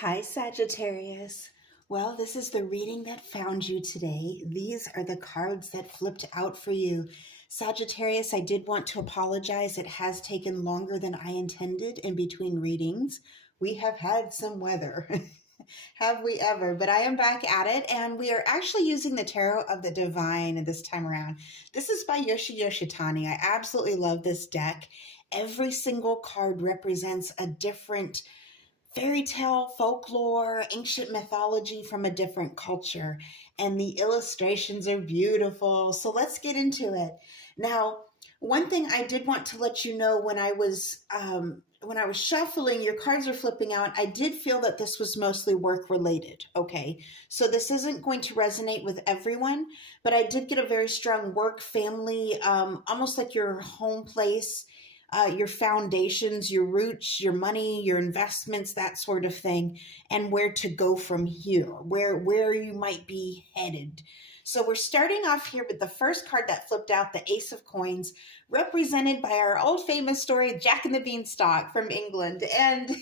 Hi, Sagittarius. Well, this is the reading that found you today. These are the cards that flipped out for you. Sagittarius, I did want to apologize. It has taken longer than I intended in between readings. We have had some weather. Have we ever? But I am back at it, and we are actually using the Tarot of the Divine this time around. This is by Yoshi Yoshitani. I absolutely love this deck. Every single card represents a different fairy tale, folklore, ancient mythology from a different culture. And the illustrations are beautiful. So let's get into it. Now, one thing I did want to let you know when I was shuffling, your cards are flipping out. I did feel that this was mostly work related. Okay. So this isn't going to resonate with everyone, but I did get a very strong work, family, almost like your home place, your foundations, your roots, your money, your investments, that sort of thing, and where to go from here, where you might be headed. So we're starting off here with the first card that flipped out, the Ace of Coins, represented by our old famous story, Jack and the Beanstalk from England. And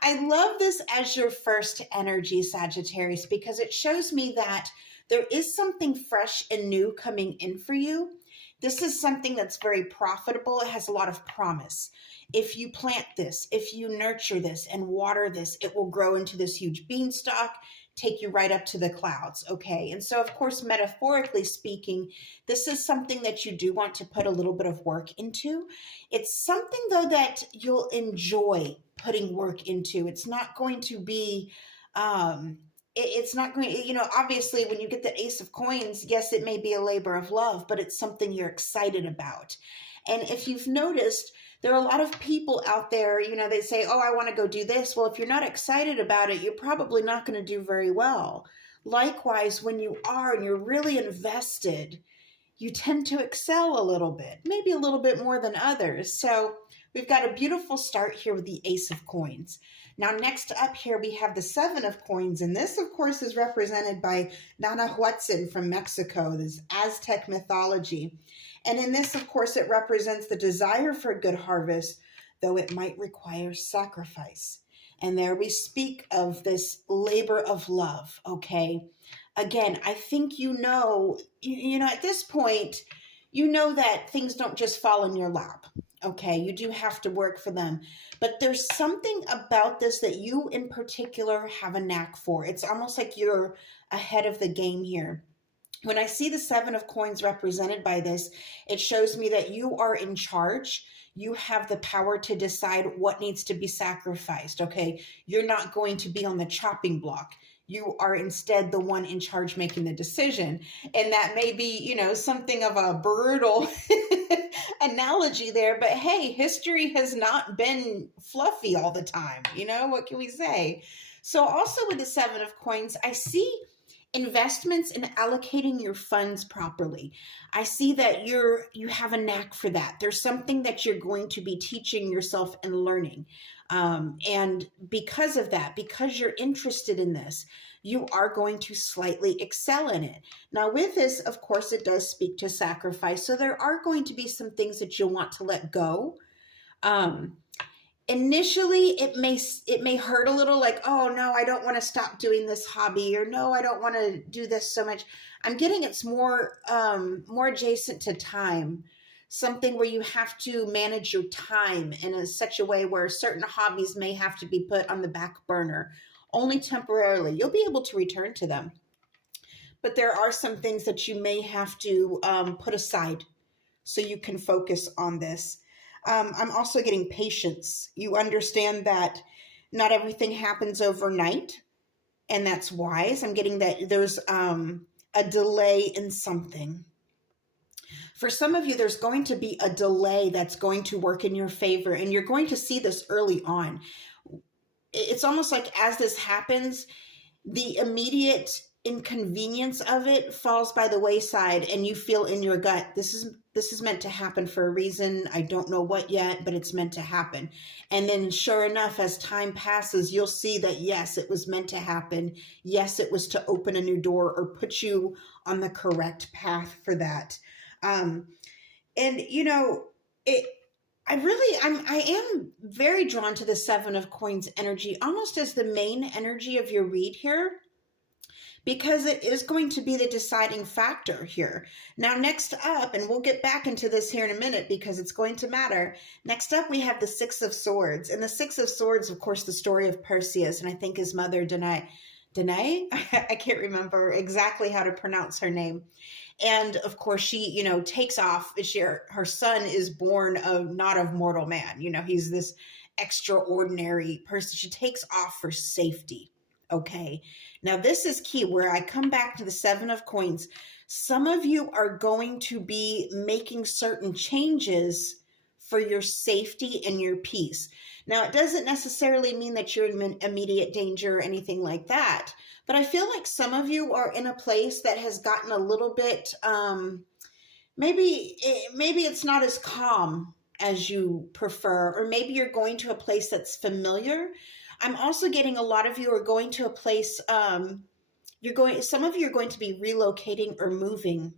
I love this as your first energy, Sagittarius, because it shows me that there is something fresh and new coming in for you. This is something that's very profitable. It has a lot of promise. If you plant this, if you nurture this and water this, it will grow into this huge beanstalk, take you right up to the clouds, okay? And so, of course, metaphorically speaking, this is something that you do want to put a little bit of work into. It's something, though, that you'll enjoy putting work into. It's not going to be... it's not going to, obviously when you get the Ace of Coins, yes, it may be a labor of love, but it's something you're excited about. And if you've noticed, there are a lot of people out there, they say, oh, I want to go do this. Well, if you're not excited about it, you're probably not going to do very well. Likewise, when you are and you're really invested, you tend to excel a little bit, maybe a little bit more than others. So we've got a beautiful start here with the Ace of Coins. Now, next up here, we have the Seven of Coins. And this, of course, is represented by Nanahuatzin from Mexico, this Aztec mythology. And in this, of course, it represents the desire for a good harvest, though it might require sacrifice. And there we speak of this labor of love, okay? Again, I think at this point, that things don't just fall in your lap. Okay, you do have to work for them. But there's something about this that you in particular have a knack for. It's almost like you're ahead of the game here. When I see the Seven of Coins represented by this, it shows me that you are in charge. You have the power to decide what needs to be sacrificed, okay? You're not going to be on the chopping block. You are instead the one in charge making the decision. And that may be, something of a brutal analogy there, but hey, history has not been fluffy all the time. What can we say? So also with the Seven of Coins, I see investments in allocating your funds properly. I see that you have a knack for that. There's something that you're going to be teaching yourself and learning. And because of that, because you're interested in this, you are going to slightly excel in it. Now with this, of course, it does speak to sacrifice. So there are going to be some things that you'll want to let go. Initially, it may hurt a little, like, oh no, I don't want to stop doing this hobby, or no, I don't want to do this so much. I'm getting it's more adjacent to time. Something where you have to manage your time in such a way where certain hobbies may have to be put on the back burner, only temporarily. You'll be able to return to them. But there are some things that you may have to put aside so you can focus on this. I'm also getting patience. You understand that not everything happens overnight, and that's wise. I'm getting that there's a delay in something. For some of you, there's going to be a delay that's going to work in your favor, and you're going to see this early on. It's almost like as this happens, the immediate inconvenience of it falls by the wayside, and you feel in your gut, this is meant to happen for a reason. I don't know what yet, but it's meant to happen. And then sure enough, as time passes, you'll see that yes, it was meant to happen. Yes, it was to open a new door or put you on the correct path for that. And it I am very drawn to the Seven of Coins energy, almost as the main energy of your read here, because it is going to be the deciding factor here. Now, next up, and we'll get back into this here in a minute because it's going to matter. Next up, we have the Six of Swords. And the Six of Swords, of course, the story of Perseus, and I think his mother, Danae? I can't remember exactly how to pronounce her name. And of course, she, takes off. Her son is born of not of mortal man. He's this extraordinary person. She takes off for safety. Okay. Now, this is key where I come back to the Seven of Coins. Some of you are going to be making certain changes for your safety and your peace. Now, it doesn't necessarily mean that you're in immediate danger or anything like that, but I feel like some of you are in a place that has gotten a little bit, maybe it's not as calm as you prefer, or maybe you're going to a place that's familiar. I'm also getting a lot of you are going to a place, some of you are going to be relocating or moving.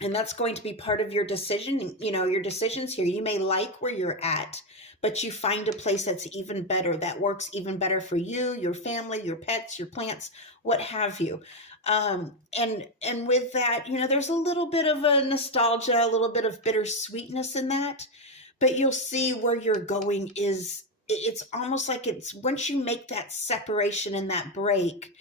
And that's going to be part of your decision, your decisions here. You may like where you're at, but you find a place that's even better, that works even better for you, your family, your pets, your plants, what have you. And with that, there's a little bit of a nostalgia, a little bit of bittersweetness in that, but you'll see where you're going it's almost like once you make that separation and that break,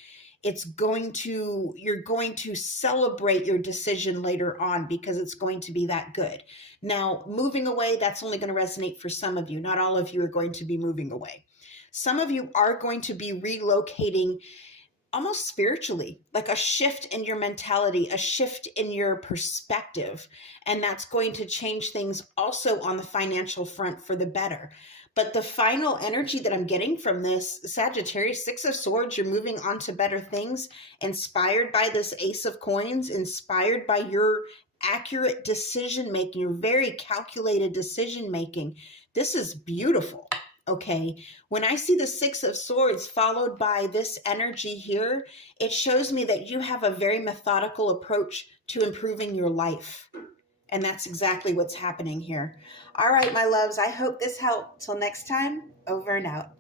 you're going to celebrate your decision later on because it's going to be that good. Now, moving away, that's only going to resonate for some of you. Not all of you are going to be moving away. Some of you are going to be relocating almost spiritually, like a shift in your mentality, a shift in your perspective. And that's going to change things also on the financial front for the better. But the final energy that I'm getting from this, Sagittarius, Six of Swords, you're moving on to better things, inspired by this Ace of Coins, inspired by your accurate decision-making, your very calculated decision-making. This is beautiful, okay? When I see the Six of Swords followed by this energy here, it shows me that you have a very methodical approach to improving your life. And that's exactly what's happening here. All right, my loves, I hope this helped. Till next time, over and out.